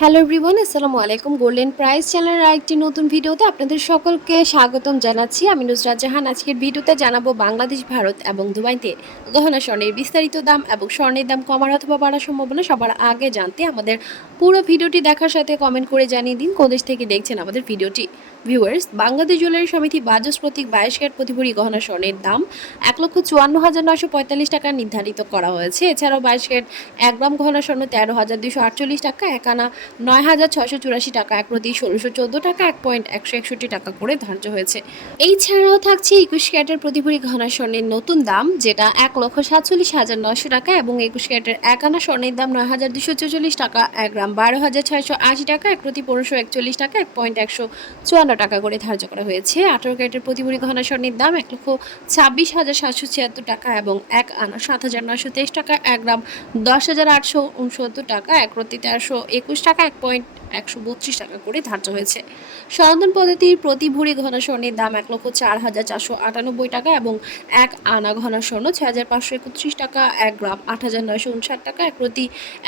Hello everyone আসসালামু আলাইকুম golden price চ্যানেলের আরেকটি নতুন ভিডিওতে আপনাদের সকলকে স্বাগতম জানাচ্ছি। আমি নুসরাত জাহান। আজকের ভিডিওতে জানাব বাংলাদেশ, ভারত এবং দুবাইতে গহনা স্বর্ণের বিস্তারিত দাম এবং স্বর্ণের দাম কমার অথবা বাড়ার সম্ভাবনা সবার আগে জানতে আমাদের পুরো ভিডিওটি দেখার সাথে কমেন্ট করে জানিয়ে দিন। কোন দেশ থেকে দেখছেন আমাদের ভিডিওটি? ভিউয়ার্স বাংলাদেশ জুয়েলারি সমিতি বাজস প্রতীক বাইশ ক্যারেট প্রতি ভরি গহনা স্বর্ণের দাম এক লক্ষ চুয়ান্ন হাজার নশো পঁয়তাল্লিশ টাকা নির্ধারিত করা হয়েছে। এছাড়াও বাইশ ক্যারেট এক গ্রাম গহনা স্বর্ণ তেরো হাজার দুশো আটচল্লিশ টাকা, এক আনা নয় হাজার ছশো চুরাশি টাকা, এক প্রতি ষোলোশো চোদ্দ টাকা, এক পয়েন্ট একশো একষট্টি টাকা করে ধার্য হয়েছে। এই ছাড়াও থাকছে একুশ ক্যারেটের প্রতি ভরি গহনা স্বর্ণের নতুন দাম, যেটা এক লক্ষ সাতচল্লিশ হাজার নশো টাকা এবং একুশ ক্যারেটের এক আনা স্বর্ণের দাম নয় হাজার দুশো চৌচল্লিশ টাকা, এক গ্রাম বারো হাজার ছয়শো আশি টাকা, এক প্রতি পনেরোশো একচল্লিশ টাকা, এক পয়েন্ট একশো চুয়ান্ন টাকা করে ধার্য করা হয়েছে। আঠারো ক্যারেটের প্রতি ভরি গহনা স্বর্ণের দাম এক লক্ষ ছাব্বিশ হাজার সাতশো ছিয়াত্তর টাকা এবং এক আনা সাত হাজার নয়শো তেইশ টাকা, এক গ্রাম দশ হাজার আটশো উনসত্তর টাকা, এক প্রতি তেরোশো একুশ টাকা, এক পয়েন্ট একশো বত্রিশ টাকা করে ধার্য হয়েছে। সনাতন পদ্ধতির প্রতি ভরি ঘনা স্বর্ণের দাম এক লক্ষ চার হাজার চারশো আটানব্বই টাকা এবং এক আনা ঘনা স্বর্ণ ছয় হাজার পাঁচশো একত্রিশ টাকা, এক গ্রাম আট হাজার নয়শো উনষাট টাকা, এক প্রতি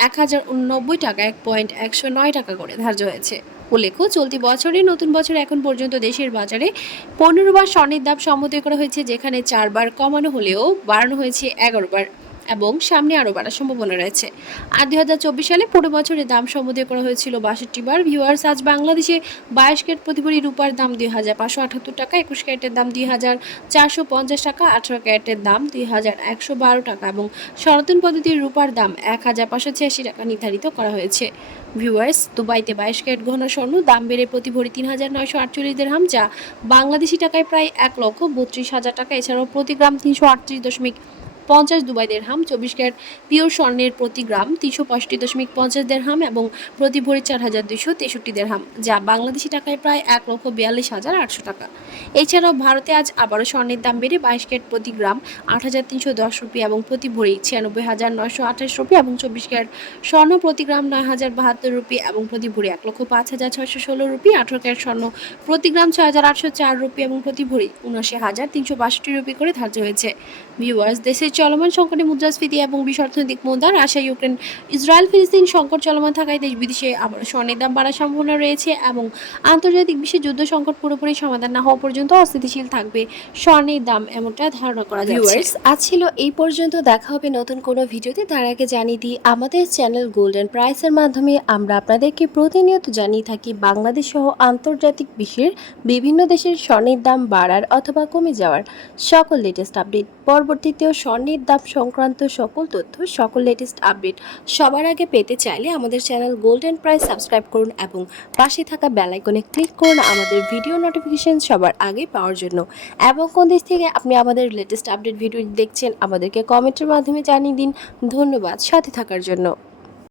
এক হাজার উননব্বই টাকা, এক পয়েন্ট একশো নয় টাকা করে ধার্য হয়েছে। উল্লেখ্য, চলতি বছরে নতুন বছরে এখন পর্যন্ত দেশের বাজারে পনেরো বার স্বর্ণের দাম সম্মতি করা হয়েছে, যেখানে চারবার কমানো হলেও বাড়ানো হয়েছে এগারো বার। এবং সামনে আরও বাড়ার সম্ভাবনা রয়েছে। আর দুই হাজার চব্বিশ সালে পুরো বছরে দাম সম্বোধন করা হয়েছিল বাষট্টি বার। ভিউয়ার্স, আজ বাংলাদেশে বাইশ ক্যারেট প্রতি ভরি রূপার দাম দুই হাজার পাঁচশো আটাত্তর টাকা, একুশ ক্যারেটের দাম দুই হাজার চারশো পঞ্চাশ টাকা, আঠারো ক্যারেটের দাম দুই হাজার একশো বারো টাকা এবং সনাতন পদ্ধতির রূপার দাম এক হাজার পাঁচশো ছিয়াশি টাকা নির্ধারিত করা হয়েছে। ভিউয়ার্স, দুবাইতে বাইশ ক্যারেট ঘন স্বর্ণ দাম বেড়ে প্রতি ভরি তিন হাজার নয়শো আটচল্লিশ দেড়হাম যা বাংলাদেশি টাকায় প্রায় এক লক্ষ বত্রিশ হাজার টাকা, এছাড়াও প্রতি গ্রাম তিনশো আটত্রিশ দশমিক পঞ্চাশ দুবাই দেড়হাম, চব্বিশ ক্যারেট পিওর স্বর্ণের প্রতি গ্রাম তিনশো পঁয়ষট্টি দশমিক পঞ্চাশ দেড়হাম এবং প্রতি ভরি চার হাজার দুইশো তেষট্টি দেড়হাম, যা বাংলাদেশি টাকায় প্রায় এক লক্ষ বিয়াল্লিশ হাজার আটশো টাকা। এছাড়াও ভারতে আজ আবারও স্বর্ণের দাম বেড়ে বাইশ ক্যারেট প্রতি গ্রাম আট হাজার তিনশো দশ রুপি এবং প্রতি ভরি ছিয়ানব্বই হাজার নয়শো আঠাশ রুপি এবং চব্বিশ ক্যারেট স্বর্ণ প্রতি গ্রাম নয় হাজার বাহাত্তর রুপি এবং প্রতি ভরি এক লক্ষ পাঁচ হাজার ছয়শো ষোলো রুপি, আঠারো ক্যারেট স্বর্ণ প্রতি গ্রাম ছয় হাজার আটশো চার রুপি এবং প্রতি ভরি উনআশি হাজার তিনশো বাষট্টি রুপি করে ধার্য হয়েছে। ভিউয়ার্স দেশের চলমান সংকটে মুদ্রাস্ফীতি এবং বিশ্ব অর্থনৈতিক মুদ্রা রাশিয়া ইউক্রেন, ইসরায়েল, ফিলিস্তিন সংকট চলমান থাকায় দেশ বিদেশে আবার স্বর্ণের দাম বাড়ার সম্ভাবনা রয়েছে এবং আন্তর্জাতিক বিশ্বে যুদ্ধ সংকট পুরোপুরি সমাধান না হওয়া পর্যন্ত অস্থিতিশীল থাকবে স্বর্ণের দাম, এমনটা ধারণা করা ভিউয়ার্স আজ ছিল এই পর্যন্ত। দেখা হবে নতুন কোনো ভিডিওতে। তার আগে জানিয়ে দিই, আমাদের চ্যানেল গোল্ডেন প্রাইসের মাধ্যমে আমরা আপনাদেরকে প্রতিনিয়ত জানিয়ে থাকি, বাংলাদেশ সহ আন্তর্জাতিক বিশ্বের বিভিন্ন দেশের স্বর্ণের দাম বাড়ার অথবা কমে যাওয়ার সকল লেটেস্ট আপডেট পরবর্তীতেও স্বর্ণের দাম সংক্রান্ত সকল তথ্য, সকল লেটেস্ট আপডেট সবার আগে পেতে চাইলে আমাদের চ্যানেল গোল্ডেন প্রাইস সাবস্ক্রাইব করুন এবং পাশে থাকা বেলাইকনে ক্লিক করুন আমাদের ভিডিও নোটিফিকেশন সবার আগে পাওয়ার জন্য। এবং কোন দেশ থেকে আপনি আমাদের লেটেস্ট আপডেট ভিডিও দেখছেন, আমাদেরকে কমেন্টের মাধ্যমে জানিয়ে দিন। ধন্যবাদ, সাথে থাকার জন্য।